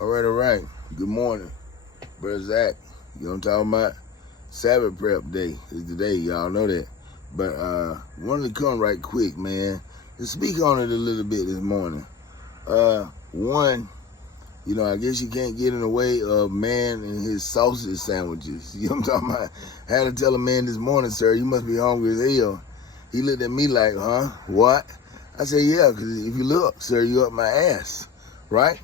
All right. Good morning, Brother Zach. You know what I'm talking about? Sabbath prep day is today, y'all know that. But wanted to come right quick, man, to speak on it a little bit this morning. One, I guess you can't get in the way of man and his sausage sandwiches. You know what I'm talking about? I had to tell a man this morning, sir, you must be hungry as hell. He looked at me like, huh? What? I said, yeah, because if you look, sir, you up my ass, right?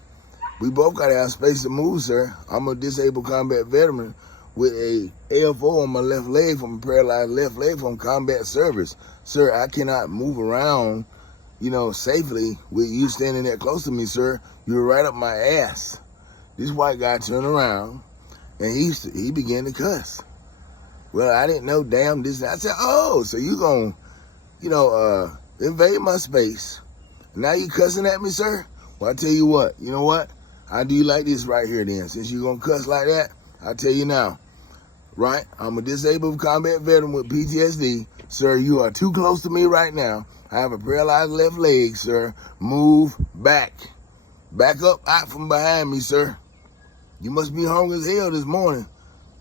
We both got to have space to move, sir. I'm a disabled combat veteran with a AFO on my left leg from a paralyzed left leg from combat service. Sir, I cannot move around, safely with you standing there close to me, sir. You're right up my ass. This white guy turned around, and he began to cuss. Well, I didn't know, damn this. I said, oh, so you going to, invade my space. Now you cussing at me, sir? Well, I tell you what, you know what? I'll do you like this right here then. Since you're going to cuss like that, I'll tell you now, right? I'm a disabled combat veteran with PTSD. Sir, you are too close to me right now. I have a paralyzed left leg, sir. Move back. Back up out from behind me, sir. You must be hungry as hell this morning.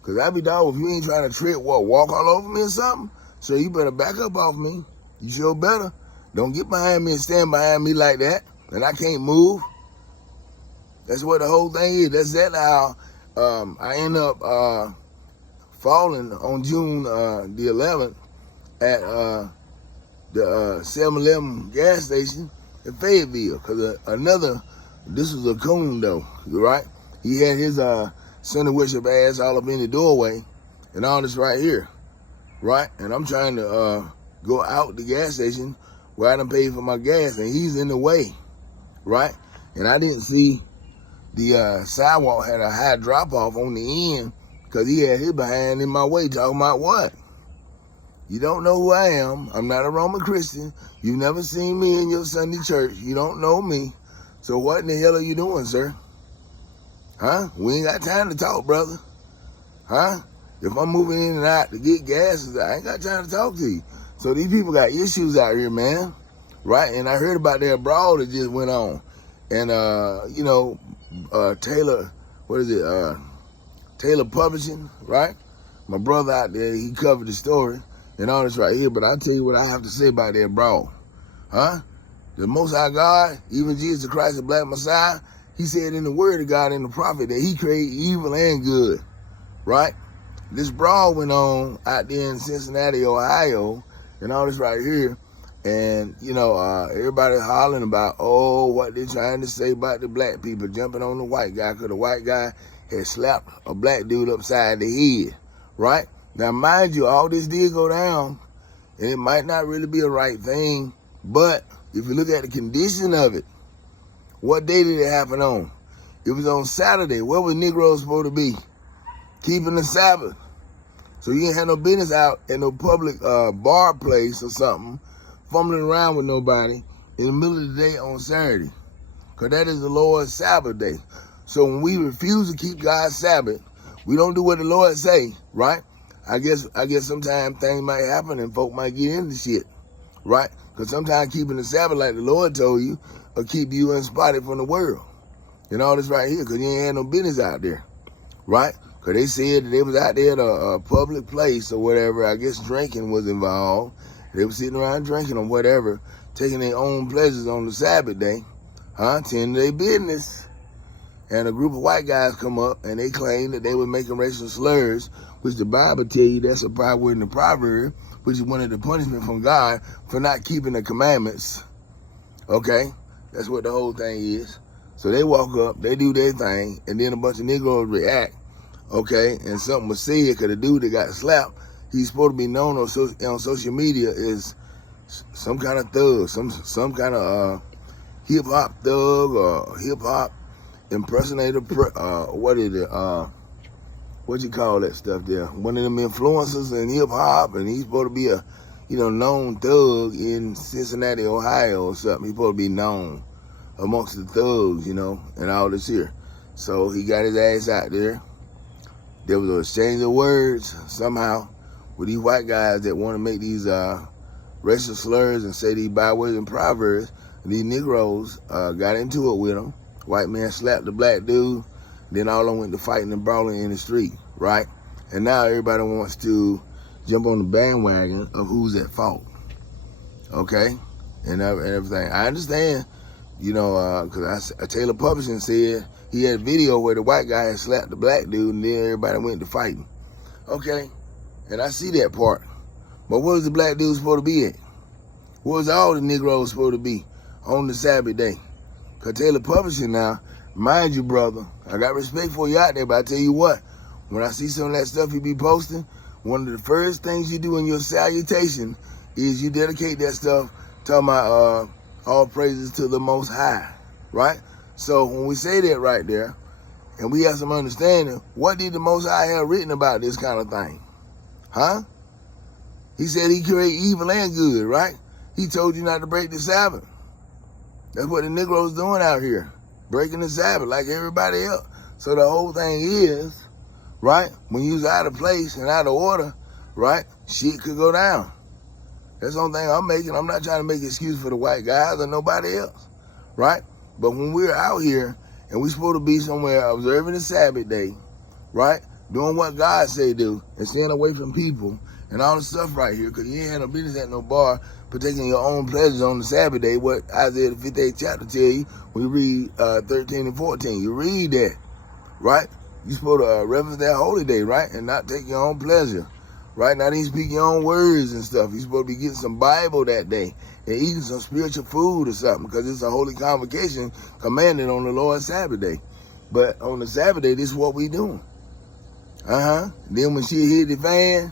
Because I be dog if you ain't trying to walk all over me or something. So you better back up off me. You sure better. Don't get behind me and stand behind me like that. And I can't move. That's what the whole thing is. That's how I end up falling on June the 11th at the 7-Eleven gas station in Fayetteville. Because this was a coon though, right? He had his center worship ass all up in the doorway and all this right here, right? And I'm trying to go out the gas station where I done paid for my gas and he's in the way, right? And I didn't see the sidewalk had a high drop-off on the end because he had his behind in my way talking about what? You don't know who I am. I'm not a Roman Christian. You've never seen me in your Sunday church. You don't know me. So what in the hell are you doing, sir? Huh? We ain't got time to talk, brother. Huh? If I'm moving in and out to get gas, I ain't got time to talk to you. So these people got issues out here, man. Right? And I heard about that Brawl that just went on. And, Taylor, Taylor Publishing, right? My brother out there, he covered the story and all this right here. But I'll tell you what I have to say about that Brawl. Huh? The Most High God, even Jesus Christ, the Black Messiah, he said in the Word of God and the prophet that he created evil and good, right? This Brawl went on out there in Cinnati, Ohio, and all this right here. And, everybody hollering about, what they're trying to say about the black people jumping on the white guy because the white guy had slapped a black dude upside the head, right? Now, mind you, all this did go down, and it might not really be a right thing, but if you look at the condition of it, what day did it happen on? It was on Saturday. Where was Negroes supposed to be? Keeping the Sabbath. So you ain't had no business out at no public bar place or something, fumbling around with nobody in the middle of the day on Saturday. Because that is the Lord's Sabbath day. So when we refuse to keep God's Sabbath, we don't do what the Lord say, right? I guess sometimes things might happen and folk might get into shit, right? Because sometimes keeping the Sabbath like the Lord told you will keep you unspotted from the world. And all this right here, because you ain't had no business out there, right? Because they said that they was out there at a public place or whatever. I guess drinking was involved. They were sitting around drinking or whatever, taking their own pleasures on the Sabbath day, tending their business. And a group of white guys come up and they claim that they were making racial slurs, which the Bible tell you that's a word in the proverb, which is one of the punishment from God for not keeping the commandments. Okay? That's what the whole thing is. So they walk up, they do their thing, and then a bunch of Negroes react. Okay? And something was said because the dude that got slapped, he's supposed to be known on social media as some kind of thug, some kind of hip-hop thug or hip-hop impersonator. What is it? What you call that stuff there? One of them influencers in hip-hop, and he's supposed to be a, known thug in Cincinnati, Ohio or something. He's supposed to be known amongst the thugs, and all this here. So he got his ass out there. There was an exchange of words somehow with these white guys that want to make these racial slurs and say these bywords and proverbs. And these Negroes got into it with them, White man slapped the black dude. Then all of them went to fighting and brawling in the street, right? And now everybody wants to jump on the bandwagon of who's at fault, okay? And everything. I understand, you know, because Taylor Publishing said he had a video where the white guy had slapped the black dude and then everybody went to fighting. Okay, and I see that part. But where was the black dude supposed to be at? Where was all the Negroes supposed to be on the Sabbath day? Because Taylor Publishing now, mind you, brother, I got respect for you out there, but I tell you what, when I see some of that stuff you be posting, one of the first things you do in your salutation is you dedicate that stuff talking about all praises to the Most High, right? So when we say that right there, and we have some understanding, what did the Most High have written about this kind of thing? Huh? He said he created evil and good, right? He told you not to break the Sabbath. That's what the Negroes doing out here, breaking the Sabbath like everybody else. So the whole thing is, right, when you's out of place and out of order, right, shit could go down. That's the only thing I'm making. I'm not trying to make an excuse for the white guys or nobody else, right? But when we're out here and we're supposed to be somewhere observing the Sabbath day, right, doing what God say do and staying away from people and all the stuff right here, because you ain't had no business at no bar partaking your own pleasures on the Sabbath day, what Isaiah the 58th chapter tell you when you read 13 and 14. You read that, right? You're supposed to reverence that holy day, right, and not take your own pleasure, right? Not even speak your own words and stuff. You're supposed to be getting some Bible that day and eating some spiritual food or something, because it's a holy convocation commanded on the Lord's Sabbath day. But on the Sabbath day, this is what we doing. Then when shit hit the fan,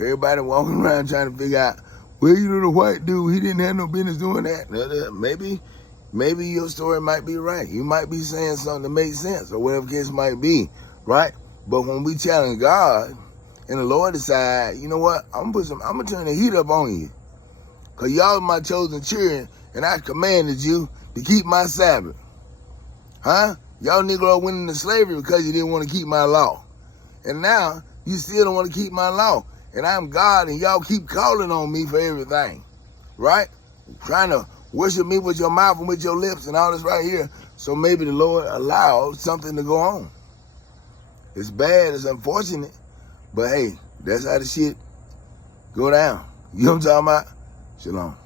everybody walking around trying to figure out, well, you know, the white dude, he didn't have no business doing that. Maybe your story might be right. You might be saying something that makes sense, or whatever case might be, right? But when we challenge God and the Lord decide, you know what, I'm gonna turn the heat up on you, because y'all are my chosen children, and I commanded you to keep my Sabbath. Y'all Negro went into slavery because you didn't want to keep my law. And now you still don't want to keep my law. And I'm God, and y'all keep calling on me for everything, right? Trying to worship me with your mouth and with your lips and all this right here. So maybe the Lord allowed something to go on. It's bad, it's unfortunate, but hey, that's how the shit go down. You know what I'm talking about? Shalom.